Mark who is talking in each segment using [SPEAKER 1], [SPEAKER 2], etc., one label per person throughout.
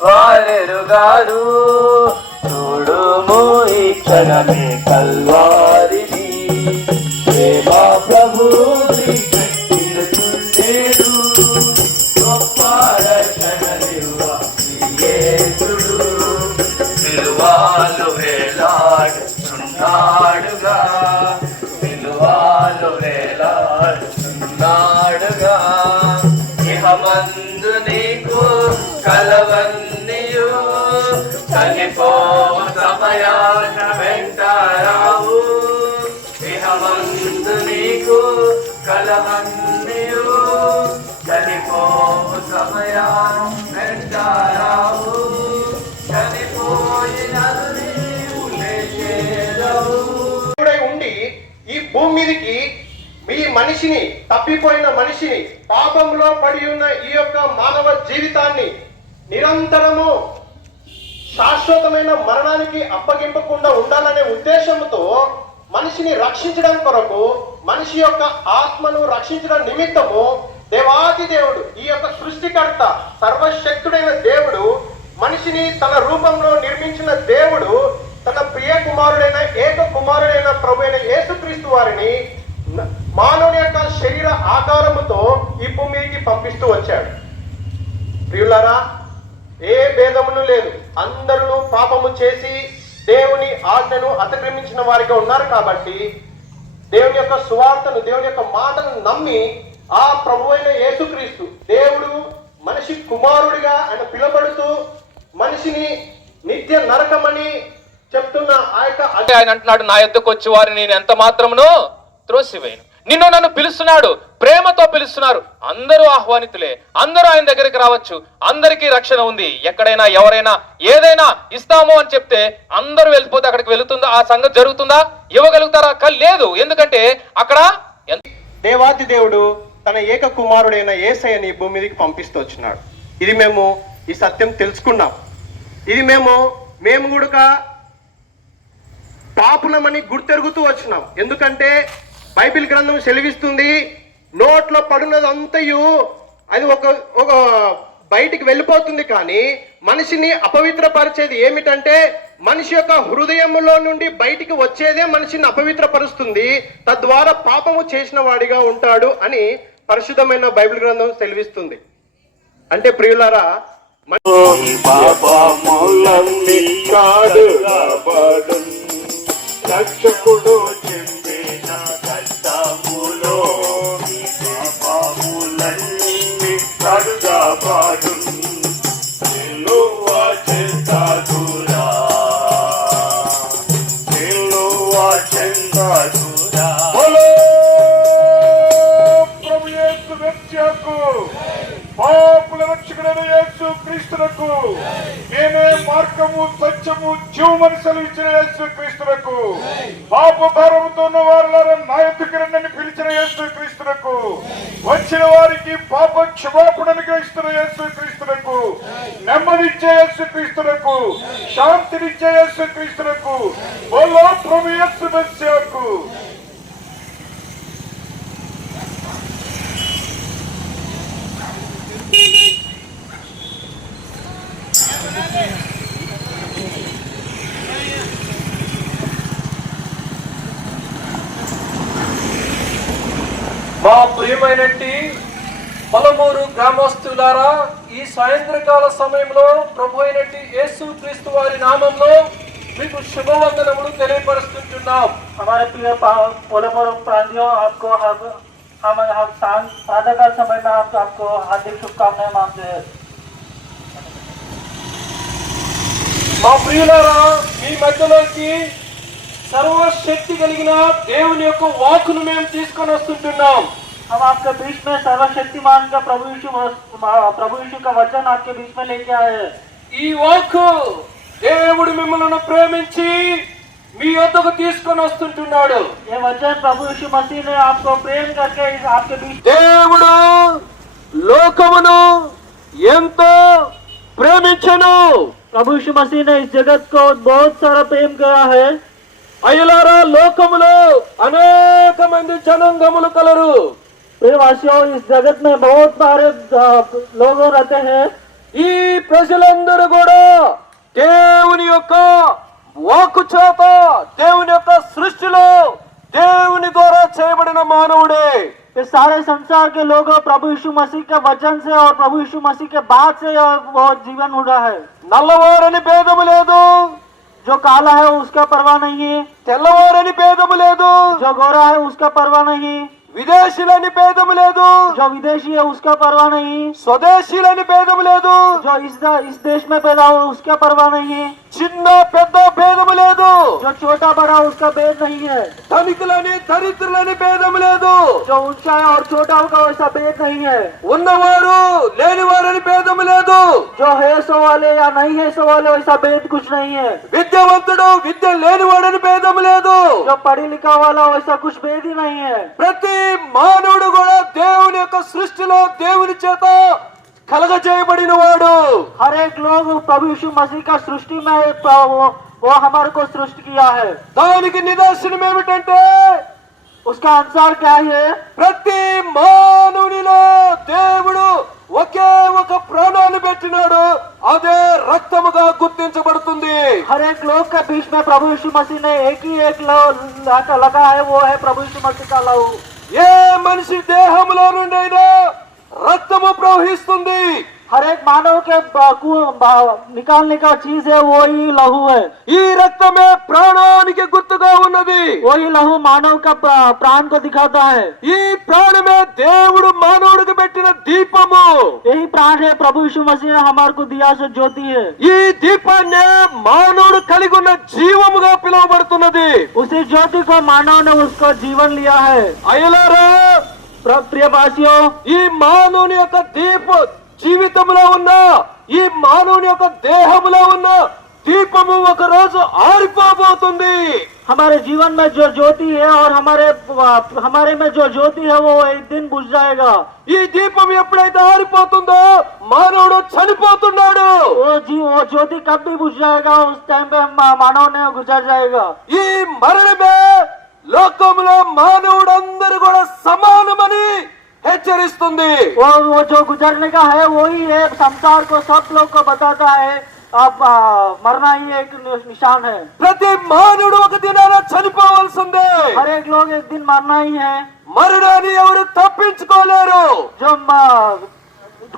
[SPEAKER 1] వారెరుగారు చూడుము ఈ క్షణమే కల్వారిని
[SPEAKER 2] మనిషిని తప్పిపోయిన మనిషిని పాపంలో పడి ఉన్న ఈ యొక్క మానవ జీవితాన్ని నిరంతరము శాశ్వతమైన మరణానికి అప్పగింపకుండా ఉండాలనే ఉద్దేశంతో మనిషిని రక్షించడం కొరకు మనిషి యొక్క ఆత్మను రక్షించడం నిమిత్తము దేవాది దేవుడు ఈ యొక్క సృష్టికర్త సర్వశక్తుడైన దేవుడు మనిషిని తన రూపంలో నిర్మించిన దేవుడు తన ప్రియ కుమారుడైన ఏక కుమారుడైన ప్రభు అయిన యేసుక్రీస్తు వారిని మానవుని యొక్క శరీర ఆకారముతో ఈ భూమికి పంపిస్తూ వచ్చాడు. ప్రియులారా ఏ భేదమును లేదు. అందరూ పాపము చేసి దేవుని ఆజ్ఞను అతిక్రమించిన వారిగా ఉన్నారు కాబట్టి దేవుని యొక్క సువార్తను దేవుని యొక్క మాటను నమ్మి ఆ ప్రభు అయిన యేసుక్రీస్తు దేవుడు మనిషి కుమారుడిగా ఆయన పిలబడుతూ మనిషిని నిత్య నరకమని చెప్తున్న ఆ యొక్క
[SPEAKER 3] అంటే ఆయన అంటున్నాడు నా యొద్దకు వచ్చి వారిని నేను ఎంత మాత్రమును త్రోసివేయను. నిన్ను నన్ను పిలుస్తున్నాడు ప్రేమతో పిలుస్తున్నారు. అందరూ ఆహ్వానితులే. అందరూ ఆయన దగ్గరికి రావచ్చు. అందరికీ రక్షణ ఉంది. ఎక్కడైనా ఎవరైనా ఏదైనా ఇస్తాము అని చెప్తే అందరూ వెళ్ళిపోతే అక్కడికి వెళుతుందా? ఆ సంగతి జరుగుతుందా? ఇవ్వగలుగుతారా? కల్ లేదు. ఎందుకంటే అక్కడ
[SPEAKER 2] దేవాది దేవుడు తన ఏక కుమారుడైన ఏసయ్యని భూమి మీదకి పంపిస్తూ వచ్చినాడు. ఇది మేము ఈ సత్యం తెలుసుకున్నాం. ఇది మేము మేము కూడా పాపులమని గుర్తెరుగుతూ వచ్చినాం. ఎందుకంటే బైబిల్ గ్రంథం సెలవిస్తుంది. నోట్లో పడినది అంతయు అది ఒక ఒక బయటికి వెళ్ళిపోతుంది కానీ మనిషిని అపవిత్రపరిచేది ఏమిటంటే మనిషి యొక్క హృదయంలో నుండి బయటికి వచ్చేదే మనిషిని అపవిత్రపరుస్తుంది. తద్వారా పాపము చేసిన వాడిగా ఉంటాడు అని పరిశుద్ధమైన బైబిల్ గ్రంథం సెలవిస్తుంది. అంటే ప్రియులారా
[SPEAKER 4] రక్షకుడు క్రీస్తులకు క్రీస్తునకు నేనే మార్గము సత్యము జీవమని సెలవిచ్చిన యేసు క్రీస్తునకు పాపభారముతో ఉన్న వారులారా నా ఎత్తుకు రండని పిలిచిన యేసు క్రీస్తునకు వచ్చిన వారికి పాప క్షమాపణను గ్రహిస్తున్న యేసు క్రీస్తునకు నెమ్మదిచ్చే యేసు క్రీస్తునకు శాంతినిచ్చే యేసు క్రీస్తునకు ప్రభు యేసు
[SPEAKER 5] పొలమూరు గ్రామస్తులారా ఈ సాయంత్రకాల సమయంలో ప్రభు అయినట్టి యేసు క్రీస్తు వారి నామంలో మీకు శుభవందనములు తెలియపరుస్తుంటున్నాం
[SPEAKER 6] हमारे प्रिय पा- पोलेमोर प्रांतियों आपको हम हम हम सांझ प्रातःकाल समय में आप, आपको हार्दिक शुभकामनाएं मांगते हैं
[SPEAKER 5] మా ప్రియులారా మీ మధ్యలోకి సర్వశక్తి కలిగిన దేవుని యొక్క వాకును మేము తీసుకొని వస్తుంటున్నాం
[SPEAKER 6] हम आपके बीच में सर्वशक्तिमान का प्रभु यीशु प्रभु यीशु का वचन आपके बीच में लेके आए हैं
[SPEAKER 5] ఈ వాకు దేవుడు మిమ్మల్ని ప్రేమించి మీ యొద్దకు తీసుకొని వస్తుంటున్నాడు
[SPEAKER 6] ये वचन प्रभु यीशु मसीह ने आपको प्रेम करके इस आपके बीच
[SPEAKER 5] దేవుడు లోకమును ఎంతో ప్రేమించను
[SPEAKER 6] प्रभु यीशु मसीह ने इस जगत को बहुत सारा प्रेम किया है
[SPEAKER 5] అయ్యలారా లోకములో అనేక మంది జనాంగములు కలరు
[SPEAKER 6] प्रियवासियों इस जगत में बहुत सारे अ, लोग रहते हैं
[SPEAKER 5] ఈ ప్రజలందరూ కూడా దేవుని యొక్క వాక్కు చేత దేవుని యొక్క సృష్టిలో దేవుని ద్వారా చేయబడిన మానవుడే
[SPEAKER 6] ये सारे संसार के लोग प्रभु यीशु मसीह के वचन से और प्रभु यीशु मसीह के बाद से वो जीवन उड़ा है
[SPEAKER 5] నల్లవారని భేదము లేదు
[SPEAKER 6] जो काला है उसका परवाह नहीं है
[SPEAKER 5] తెల్లవారని భేదము లేదు
[SPEAKER 6] जो गोरा है उसका परवाह नहीं
[SPEAKER 5] విదేశీలని భేదము లేదు
[SPEAKER 6] जो विदेशी है उसका परवाह नहीं
[SPEAKER 5] స్వదేశీలని భేదము లేదు
[SPEAKER 6] जो इस इस देश में पैदा हो उसका परवाह नहीं है
[SPEAKER 5] చిన్న పెద్ద భేదము లేదు
[SPEAKER 6] जो छोटा बड़ा उसका भेद नहीं है
[SPEAKER 5] ధనికులని దరిద్రులని భేదము లేదు
[SPEAKER 6] जो ऊंचा है और छोटा का वैसा भेद नहीं है
[SPEAKER 5] ఉన్నవారు లేనివారని భేదము లేదు
[SPEAKER 6] जो है सो वाले या नहीं है सो वाले वैसा भेद कुछ नहीं है
[SPEAKER 5] విద్యావంతుడు విద్య లేనివాడని భేదము లేదు
[SPEAKER 6] जो पढ़ी लिखा वाला वैसा कुछ भेद ही नहीं है
[SPEAKER 5] ప్రతి మానవుడు కూడా దేవుని యొక్క సృష్టిలో దేవుని చేత కలగజేయబడిన వాడు
[SPEAKER 6] हर एक लोग प्रभु यीशु मसीह का सृष्टि में प्र- वो, वो हमारे को सृष्टि किया है
[SPEAKER 5] దానికి నిదర్శనం ఏమిటంటే
[SPEAKER 6] उसका अनुसार क्या है
[SPEAKER 5] ప్రతి మానవునిలో దేవుడు ఒకే ఒక ప్రాణాన్ని పెట్టినాడు అదే రక్తముగా గుర్తించబడుతుంది
[SPEAKER 6] हर एक लोग के बीच में प्रभु यीशु मसीह ने एक ही एक लव लगा लगा है वो है प्रभु यीशु मसीह का लहू
[SPEAKER 5] ఏ మనిషి దేహంలో నుండి అయినా రక్తము ప్రవహిస్తుంది
[SPEAKER 6] हर एक मानव के ब- कु- ब- निकालने का चीज है वो ही लहू है
[SPEAKER 5] ఈ రక్తమే ప్రాణానికి గుర్తుగా ఉన్నది
[SPEAKER 6] वही लहू मानव का प्र- प्राण को दिखाता है
[SPEAKER 5] ఈ ప్రాణమే దేవుడు మానవుడికి పెట్టిన దీపము
[SPEAKER 6] यही प्राण है प्रभु यीशु मसीह ने हमारे को दिया जो ज्योति है
[SPEAKER 5] ఈ దీపాన్నే మానవుడు కలిగి ఉన్న జీవముగా పిలువబడుతున్నది
[SPEAKER 6] उसी ज्योति को मानव ने उसको जीवन लिया है
[SPEAKER 5] అయ్యలారా
[SPEAKER 6] प्र- प्रियवासियों
[SPEAKER 5] ఈ మానవుని యొక్క దీప జీవితంలో ఉన్న ఈ మానవుని యొక్క దేహంలో ఉన్న దీపము ఒక రోజు ఆరిపోబోతుంది
[SPEAKER 6] हमारे जीवन में जो ज्योति है और हमारे हमारे में जो ज्योति है वो एक दिन बुझ जाएगा
[SPEAKER 5] ఈ దీపం ఎప్పుడైతే ఆరిపోతుందో మానవుడు చనిపోతున్నాడు
[SPEAKER 6] वो जी वो ज्योति कब भी बुझ जाएगा उस टाइम पे हम मानव ने गुजर जाएगा
[SPEAKER 5] ఈ మరణమే లోకంలో మానవుడందరూ కూడా సమానమని హెచ్చరిస్తుంది.
[SPEAKER 6] జో గుజర్నగా హే ఓహి హే సంసార్ కో సబ్ లోగ్ కో బతాతా హే ఆప్ మరణ హి ఏక్ నిషాన్ హే
[SPEAKER 5] ప్రతి మానవుడు ఒక దినాన చనిపోవాల్సిందే.
[SPEAKER 6] హరేక్ లోగ్ ఏక్ దిన్ మరణ హి హే
[SPEAKER 5] మరణాన్ని ఎవరు తప్పించుకోలేరు.
[SPEAKER 6] జో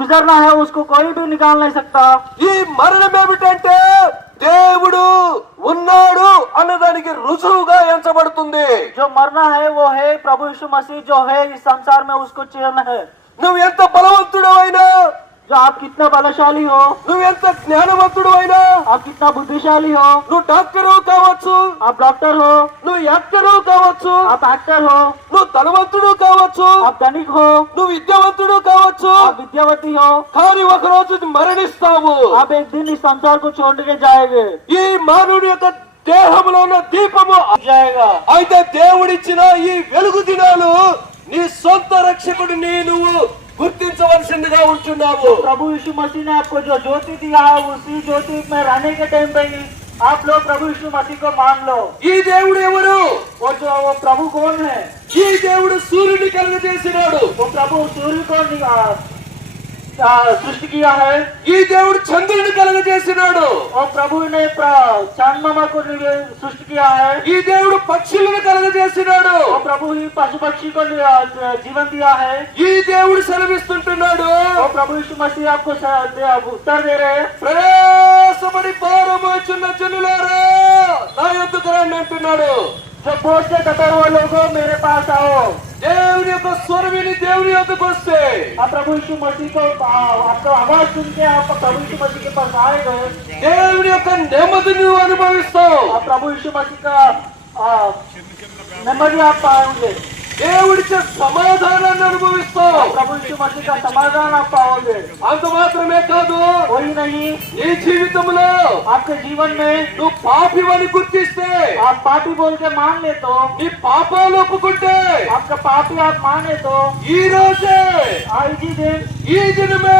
[SPEAKER 6] గుజర్నా హే ఉస్కో కోయి భీ నికాల్ నహీ సక్తా
[SPEAKER 5] ఈ మరణం ఏమిటంటే దేవుడు ఉన్నాడు అన్నదానికి రుజువుగా ఎంచబడుతుంది
[SPEAKER 6] जो मरना है वो है प्रभु यीशु मसीह जो है इस संसार में उसको चिन्ह है
[SPEAKER 5] నువ్వు ఎంత బలవంతుడు అయినా
[SPEAKER 6] जो आप कितना बलशाली हो
[SPEAKER 5] నువ్వు ఎంత జ్ఞానవంతుడు అయినా
[SPEAKER 6] आप कितना बुद्धिशाली हो
[SPEAKER 5] నువ్వు డాక్టరు కావచ్చు
[SPEAKER 6] आप डॉक्टर हो
[SPEAKER 5] నువ్వు యాక్టరు కావచ్చు
[SPEAKER 6] आप एक्टर हो
[SPEAKER 5] నువ్వు ధనవంతుడు కావచ్చు
[SPEAKER 6] आप धनिक हो
[SPEAKER 5] నువ్వు విద్యావంతుడు కావచ్చు
[SPEAKER 6] आप विद्यावती हो
[SPEAKER 5] కానీ ఒక రోజు మరణిస్తావు
[SPEAKER 6] आप एक दिन इस संसार को छोड़ के जाएंगे
[SPEAKER 5] ఈ మానవుడి యొక్క దేహంలో ఉన్న దీపము
[SPEAKER 6] जाएगा
[SPEAKER 5] అయితే దేవుడిచ్చిన ఈ వెలుగు దినాలు నీ సొంత రక్షకుడిని నువ్వు గుర్తించవలసిందిగా ఉంటున్నావు
[SPEAKER 6] प्रभु यीशु मसीह ने आपको जो ज्योति दिया है उसी ज्योति में रहने के टाइम पे ही आप लोग प्रभु यीशु मसीह को मान लो
[SPEAKER 5] ఈ దేవుడు ఎవరు
[SPEAKER 6] वो जो वो प्रभु कौन है
[SPEAKER 5] ఈ దేవుడు సూర్యుని కలుగజేసినాడు
[SPEAKER 6] वो प्रभु सूर्य को नि- आ, आ, सृष्टि किया है
[SPEAKER 5] ఈ దేవుడు చంద్రుని కలుగజేసినాడు
[SPEAKER 6] और प्रभु ने प्र- चांद मामा को नि- सृष्टि किया है
[SPEAKER 5] ఈ దేవుడు పక్షులను కలుగజేసినాడు
[SPEAKER 6] और प्रभु ही पशु पक्षी को नि- आ, जीवन दिया है
[SPEAKER 5] ఈ దేవుడు సెలవిస్తుంటున్నాడు
[SPEAKER 6] और प्रभु यीशु मसीह आपको स- दे- उत्तर दे रहे हैं
[SPEAKER 5] ప్రయాసపడి భారమోచున్న జనులారా నా యొద్దకు రండి అంటున్నాడు
[SPEAKER 6] जो बोझ से दबे हुए लोगों मेरे पास आओ
[SPEAKER 5] దేవుని యొక్క స్వరమిని దేవుని యొక్కకు వస్తే.
[SPEAKER 6] ఆ ప్రభు यीशु मसीह को आपका आवाज सुन के आप प्रभु यीशु मसीह के पास आए गए
[SPEAKER 5] దేవుని యొక్క నెమ్మదిని నువ్వు అనుభవిస్తావు.
[SPEAKER 6] ఆ ప్రభు यीशु मसीह का నెమ్మది आप
[SPEAKER 5] దేవుడిచ్చే సమాధానాన్ని అనుభవిస్తావు
[SPEAKER 6] आप प्रभु यीशु मसीह का समाधान आप पाओगे
[SPEAKER 5] అంత మాత్రమే కాదు
[SPEAKER 6] वही नहीं
[SPEAKER 5] నీ జీవితంలో
[SPEAKER 6] आपके जीवन में
[SPEAKER 5] నువ్వు పాపివని గుర్తిస్తే
[SPEAKER 6] आप पापी बोल के मान ले तो
[SPEAKER 5] నీ పాపాలు ఒప్పుకుంటే
[SPEAKER 6] आपका पापी आप माने तो
[SPEAKER 5] ఈ రోజే
[SPEAKER 6] आज ही दिन
[SPEAKER 5] ఈ దినమే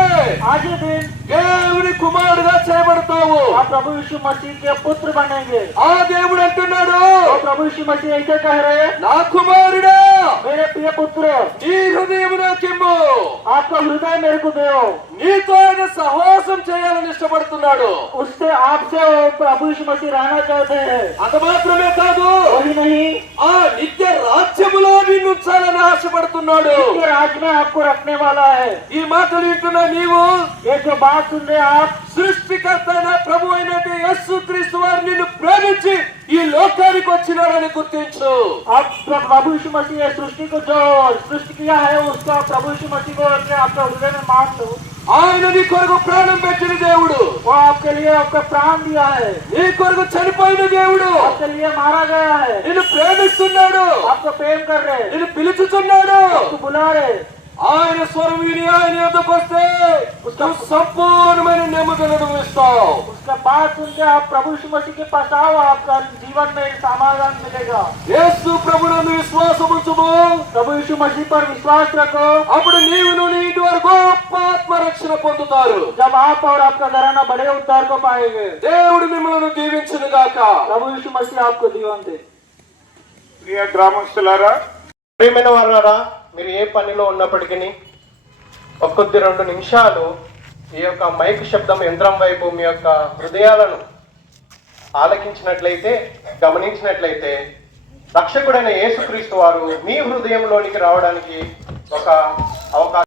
[SPEAKER 6] आज ही दिन
[SPEAKER 5] దేవుని కుమారుడుగా చేయబడతావు?
[SPEAKER 6] ఆ ప్రభు విషు మసీకి పుత్రు బనేంగే
[SPEAKER 5] ఆ దేవుడు అంటున్నాడు.
[SPEAKER 6] ఆ ప్రభు విషు మసీ అయితే కహరే
[SPEAKER 5] నా కుమారుడే!
[SPEAKER 6] మీరే ప్రియ పుత్రు
[SPEAKER 5] ఈ హృదయం నాకిమ్ము
[SPEAKER 6] ఆత్మ హృదయం మేరకు దేవు
[SPEAKER 5] నీతో ఆయన సహవాసం చేయాలని ఇష్టపడుతున్నాడు
[SPEAKER 6] उससे आपसे वो प्रभु यीशु मसीह रहना चाहते हैं
[SPEAKER 5] అంత మాత్రమే కాదు
[SPEAKER 6] वही नहीं
[SPEAKER 5] ఆ నిత్య రాజ్యములో నిన్ను ఉంచాలని ఆశపడుతున్నాడు
[SPEAKER 6] ये राज में आपको रखने वाला है
[SPEAKER 5] ఈ మాటలు వింటున్న నీవు
[SPEAKER 6] ये जो बात सुन रहे हैं आप
[SPEAKER 5] సృష్టికర్త అయిన ప్రభు అయినటువంటి యేసు క్రీస్తు వారు నిన్ను ప్రేమించి ఈ లోకానికి వచ్చినాడని గుర్తించు
[SPEAKER 6] आप प्रभु यीशु मसीह ने सृष्टि को जो सृष्टि किया है उसका प्रभु यीशु मसीह को अपने आपके हृदय में मान लो
[SPEAKER 5] ఆయన నీ కొరకు ప్రాణం పెట్టిన దేవుడు
[SPEAKER 6] वो आपके लिए आपका प्राण दिया है
[SPEAKER 5] నీ కొరకు చనిపోయిన దేవుడు
[SPEAKER 6] आपके लिए मारा गया है
[SPEAKER 5] నిన్ను ప్రేమిస్తున్నాడు
[SPEAKER 6] आपको प्रेम कर रहे हैं
[SPEAKER 5] నిన్ను పిలుచుతున్నాడు
[SPEAKER 6] आपको बुला रहे हैं
[SPEAKER 5] ఆయన స్వరం విని ఆయన యొద్దకు వస్తే నువ్వు సంపూర్ణమైన నెమ్మదిని అనుభవిస్తావు
[SPEAKER 6] उसका बात सुन के आप प्रभु यीशु मसीह के पास आओ आपका जीवन में समाधान मिलेगा
[SPEAKER 5] యేసు ప్రభునందు విశ్వాసం ఉంచుము
[SPEAKER 6] प्रभु यीशु मसीह पर विश्वास रखो
[SPEAKER 5] అప్పుడు నీవును నీ ఇంటి వరకు గొప్ప ఆత్మరక్షణ పొందుతారు
[SPEAKER 6] जब आप और आपका घराना बड़े उद्धार को पाएंगे
[SPEAKER 5] దేవుడు మిమ్మల్ని దీవించును గాక
[SPEAKER 6] प्रभु यीशु मसीह आपको जीवन दे
[SPEAKER 4] ప్రియ గ్రామస్తులారా
[SPEAKER 2] ప్రియమైన వారారా మీరు ఏ పనిలో ఉన్నప్పటికీ ఒక కొద్ది రెండు నిమిషాలు ఈ యొక్క మైక్ శబ్దం యంత్రం వైపు మీ యొక్క హృదయాలను ఆలకించినట్లయితే గమనించినట్లయితే రక్షకుడైన యేసుక్రీస్తు వారు మీ హృదయంలోనికి రావడానికి ఒక అవకాశం